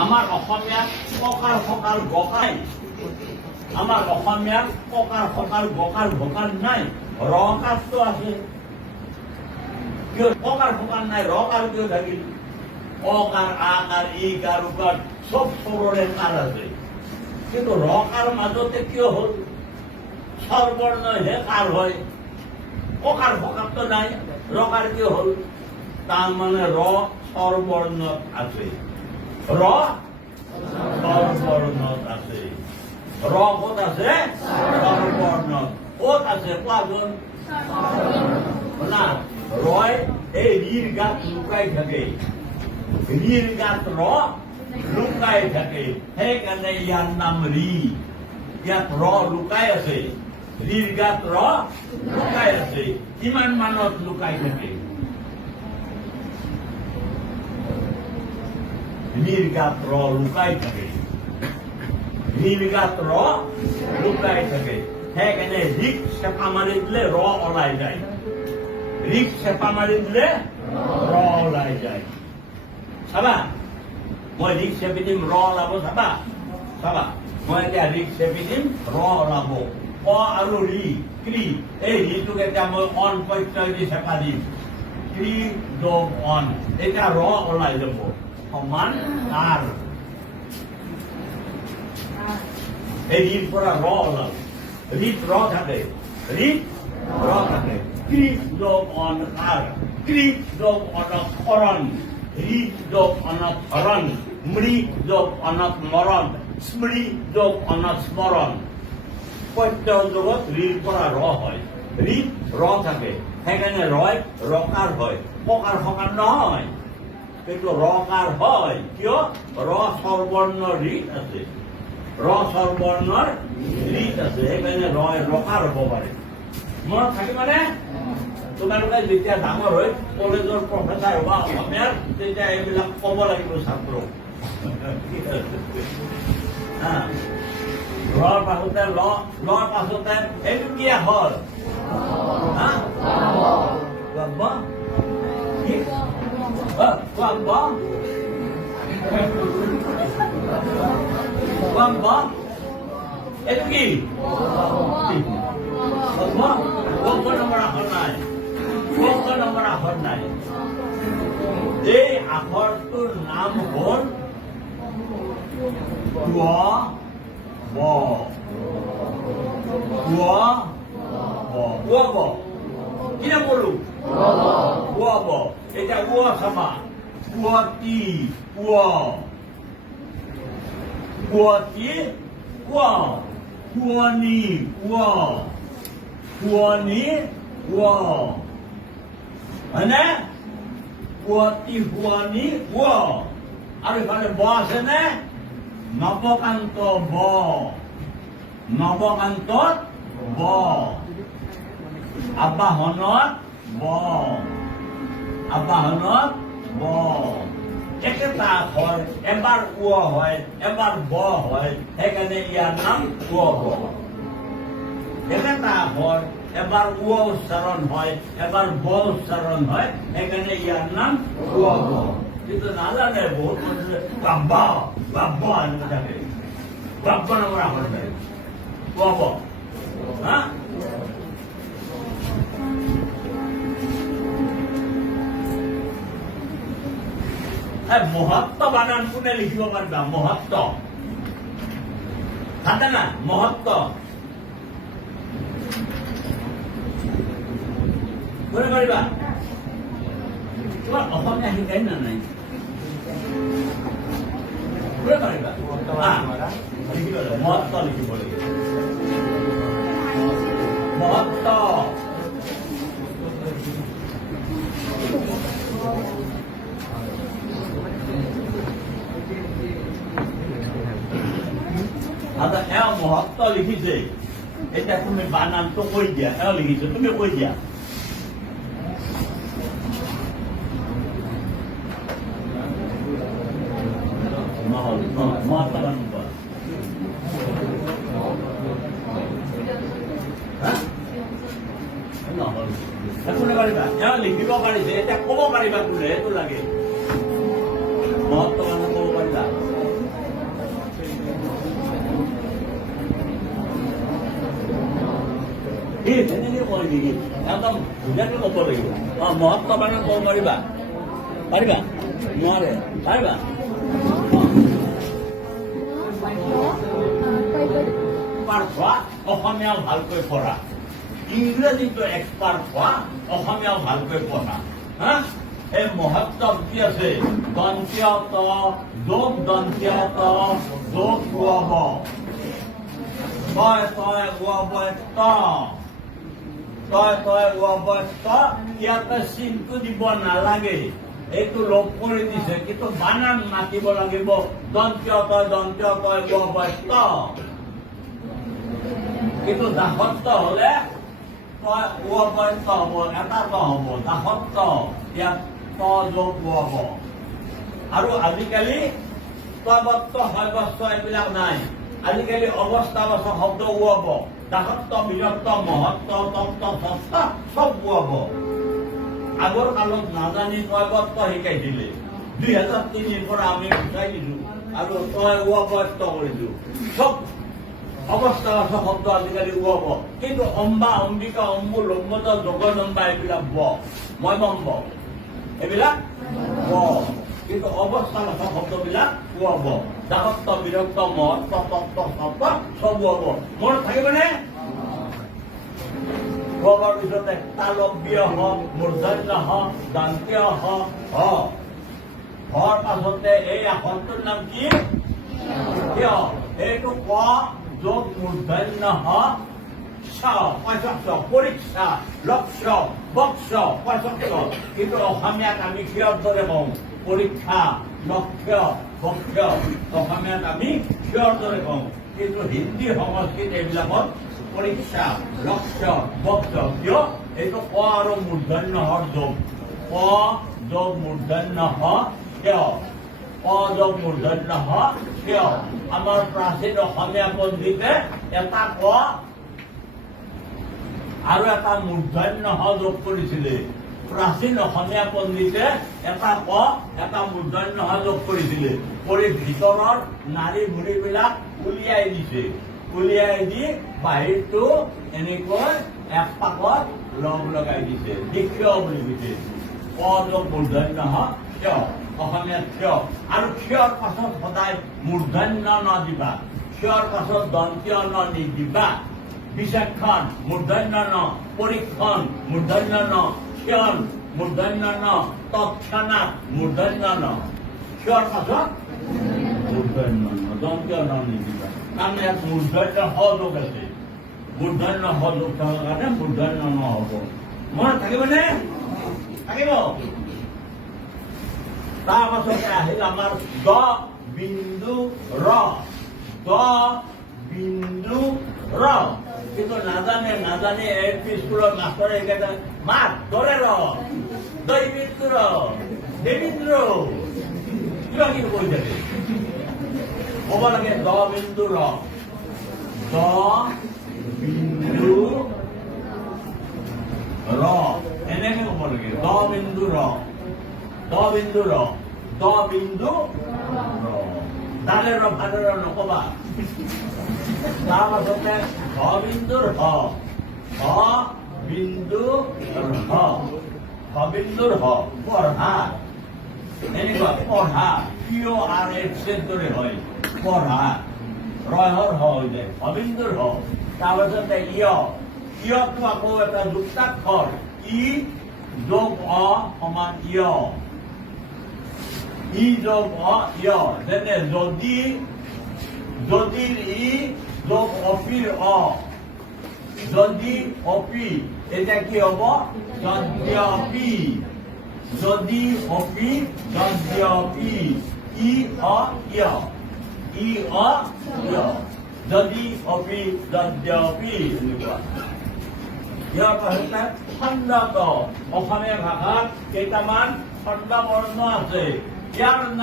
আমাৰ অসমীয়াত ককাৰ সকাৰ গকাই আমাৰ অসমীয়াত ককাৰ সকাৰ গকাৰ ভকাৰ নাই ৰকাৰটো আছে কিয় ককাৰ সকাৰ নাই ৰকাৰ কিয় থাকিল অকাৰ আকাৰ ইকাৰ উকাৰ চব চবৰে কাৰ আছে কিন্তু ৰকাৰ মাজতে কিয় হ'ল স্বৰবৰ্ণহে কাৰ হয় ককাৰ সকাৰটো নাই ৰকাৰ কিয় হ'ল তাৰমানে ৰ স্বৰবৰ্ণত আছে ৰ স্বৰবৰ্ণত আছে ৰ ক'ত আছে স্বৰবৰ্ণত ক'ত আছে কোৱাচোন না ৰয় এই ৰিৰ গাত লুকাই থাকে ৰিৰ গাত ৰ লুকাই থাকে সেইকাৰণে ইয়াৰ নাম ৰি ইয়াত ৰ লুকাই আছে ৰিৰ গাত ৰ লুকাই আছে কিমান মানত লুকাই থাকে ৰিৰ গাত ৰ লুকাই থাকে ৰিৰ গাত ৰ লুকাই থাকে সেইকাৰণে ৰিক চেপা মাৰি দিলে ৰ ওলাই যায় ৰিক চেপা মাৰি দিলে ৰ ওলাই যায় চাবা মই ৰিক চেপি দিম ৰ ওলাব চাবা চাবা মই এতিয়া ৰিক চেপি দিম ৰ ওলাব অ আৰু ৰি ক্ৰি এই ৰিটোক এতিয়া মই অন প্ৰত্যয় দি চেপা দিম ক্ৰি যোগ অন এতিয়া ৰ ওলাই যাব সমান কাৰ এই ৰিৰ পৰা ৰ ওলাব ৰিত ৰ থাকে ৰিত ৰ থাকে ক্ৰি যোগ অন কাৰ ক্ৰি যোগ অনত শৰণ ৰি যোগ অনত হৰণ মৃ যোগ অনত মৰণ স্মৃ যোগ অনত স্মৰণ প্ৰত্যয় যোগত ৰিৰ পৰা ৰ হয় ৰিত ৰ থাকে সেইকাৰণে ৰয় ৰকাৰ হয় ককাৰ সকাৰ নহয় কিন্তু ৰকাৰ হয় কিয় ৰ স্বৰবৰ্ণ ৰিত আছে ৰ স্বৰবৰ্ণৰ ৰিত আছে সেইকাৰণে ৰয় ৰকাৰ হ'ব পাৰে মনত থাকিবনে তোমালোকে যেতিয়া ডাঙৰ হৈ কলেজৰ প্ৰফেচাৰ হোৱা অসমীয়াৰ তেতিয়া এইবিলাক ক'ব লাগিব ছাত্ৰক ৰৰ পাছতে লৰ পাছতে এইটো কি হ'ল এইটো কি নম্বৰ আখৰ নাই নম্বৰ আখৰ নাই এই আখৰটোৰ নাম হ'ল কি নাম কলো এতিয়া চাবা পুৱতি পুৱতি পুৱনি পুৱনি হয়নে পুৱতি পুৱনি আৰু ইফালে ব আছেনে নৱকান্ত ব নৱকান্তত ব আবাহনত ব আবাহনত ব একেটা আখৰ এবাৰ হয় এবাৰ ব হয় সেইকাৰণে ইয়াৰ নাম ব একেটা আখৰ এবাৰ উচ্চাৰণ হয় এবাৰ ব উচ্চাৰণ হয় সেইকাৰণে ইয়াৰ নাম ব কিন্তু নাজানে বহুত বাব্বা বাব্বা এনেকে থাকে বাব্বা নামৰ আখৰ থাকে ব হা মহত্ব বানান কোনে লিখিব পাৰিবা মহত্ব থাকে না মহত্ব কোনে পাৰিবা তোমাৰ অসমীয়া শিকাই না নাই কোনে পাৰিবা মহত্ব লিখিব লাগিব মহত্ব এওঁ মহত্ব লিখিছে এতিয়া তুমি বানানটো কৈ দিয়া এওঁ লিখিছে তুমি কৈ দিয়া মহত্ব বানান কোনে পাৰিবা এওঁ লিখিব পাৰিছে এতিয়া ক'ব পাৰিবা কোনে সেইটো লাগে মহত্ব বানান ক'ব পাৰিবা সেনেকে কয় নেকি একদম ধুনীয়াকে ক'ব লাগিব মহত্ব মানে ক'ব পাৰিবা পাৰিবা নোৱাৰে পাৰিবা এক্সপাৰ্ট হোৱা অসমীয়া ভালকৈ পঢ়া ইংৰাজীটো এক্সপাৰ্ট হোৱা অসমীয়া ভালকৈ পঢ়া হা এই মহত্ব কি আছে দন্তীয় ত যোগ দন্তীয় ত যোগ উব তই তই উব ত তই তই উব ত ইয়াতে চিনটো দিব নালাগে এইটো লোপ কৰি দিছে কিন্তু বানান মাতিব লাগিব দন্তীয় তই উব ত কিন্তু দাসত্ব হলে তই উব ত হব এটা ত হব দাসত্ব ইয়াত ত যোগ উব আৰু আজিকালি তবত্ত হয়বস্ত এইবিলাক নাই আজিকালি অৱস্থাবাচক শব্দ উব দাসত্ব বিৰক্ত মহত্ব তত্ত সত্ত চব উব আগৰ কালত নাজানি তবত্ত শিকাইছিলে 2003 পৰা আমি শিকাই দিছো আৰু তই উবত্ত কৰিছো চব অৱস্থাবাচক শব্দ আজিকালি উব কিন্তু অম্বা অম্বিকা অম্বু লম্বত জগদম্বা এইবিলাক ব মই বম্ব এইবিলাক ব কিন্তু অৱস্থাবাচক শব্দবিলাক উব দাসত্ব বিৰক্ত মহত্ব তত্ত সত্ত চব উব মনত থাকিবনে উবৰ পিছতে তালব্য হ মূৰ্ধন্য হ দান্তীয় হ হৰ পাছতে এই আখৰটোৰ নাম কি কিয় এইটো ক যোগ মূৰ্ধন্য হ পৰীক্ষা লক্ষ্য বক্ষ পঁচক্ষ কিন্তু অসমীয়াত আমি কিয়ৰ দৰে কওঁ পৰীক্ষা লক্ষ্য বক্ষ অসমীয়াত আমি কিয়ৰ দৰে কওঁ কিন্তু হিন্দী সংস্কৃত এইবিলাকত পৰীক্ষা লক্ষ্য বক্ষ কিয় এইটো ক আৰু মূৰ্ধন্য হৰ যোগ ক যোগ মূৰ্ধন্য হ কিয় ক যোগ মূৰ্ধন্য হ কিয় আমাৰ প্ৰাচীন অসমীয়া পণ্ডিতে এটা ক আৰু এটা মূৰ্ধন্য হ যোগ কৰিছিলে প্ৰাচীন অসমীয়া পণ্ডিতে এটা ক এটা মূৰ্ধন্য হ যোগ কৰিছিলে কৰি ভিতৰৰ নাৰী ভুৰিবিলাক উলিয়াই দিছে উলিয়াই দি বাহিৰটো এনেকৈ এক পাকত লগ লগাই দিছে দীক্ষিয় বুলি কৈছে ক যোগ মূৰ্ধন্য হ কিয় অসমীয়াত কিয় আৰু ক্ষয়ৰ পাছত সদায় মূৰ্ধন্য ন দিবা ক্ষয়ৰ পাছত দন্তীয় ন নিদিবা বিচক্ষণ মূৰ্ধন্য ন পৰীক্ষণ মূৰ্ধন্য ন ক্ষণ মূৰ্ধন্য ন তৎক্ষণাৎ মূৰ্ধন্য ন ক্ষয়ৰ পাছত মূৰ্ধন্য ন দন্তীয় ন নিদিবা কাৰণ ইয়াত মূৰ্ধন্য হ যোগ আছে মূৰ্ধন্য হ যোগ থকাৰ কাৰণে মূৰ্ধন্য ন হব মনত থাকিবনে থাকিব তাৰ পাছতে আহিল আমাৰ দ বিন্দু ৰ দ বিন্দু ৰ কিন্তু নাজানে এল পি স্কুলৰ মাষ্টৰে এইকেইটা মাত দৰে ৰ দৈবিন্দু ৰ দেবিন্দ্ৰ কিবা কিবি কৈ থাকে ক'ব লাগে দ বিন্দু ৰ দ বিন্দু ৰ এনেকে ক'ব লাগে দ বিন্দু ৰ দ বিন্দু ৰ দ বিন্দু ৰ দালে ৰ ভালে ৰ নকবা তাৰ পাছতে হ বিন্দুৰ হ বিন্দুৰ হ বিন্দুৰ হ পঢ়া এনেকুৱা পঢ়া পিঅ আৰ এক্সেৰ দৰে হয় পঢ়া ৰহৰ হ হৈ যায় হ বিন্দুৰ হ তাৰ পাছতে ইয়টো আকৌ এটা যুক্তাক্ষৰ ই যোগ অ সমান ইয় ই যোগ অ ইয় যেনে যদিৰ ই যোগ অপিৰ অ যদি অপি এটা কি হব যদ্যপি যদি অপি যদ্যপি ই অ ইয় ই অ ইয় যদি অপি যদ্যপি এনেকুৱা ইয়াৰ পাছতে খণ্ডত অসমীয়া ভাষাত কেইটামান খণ্ড বৰ্ণ আছে ইয়াৰ নাম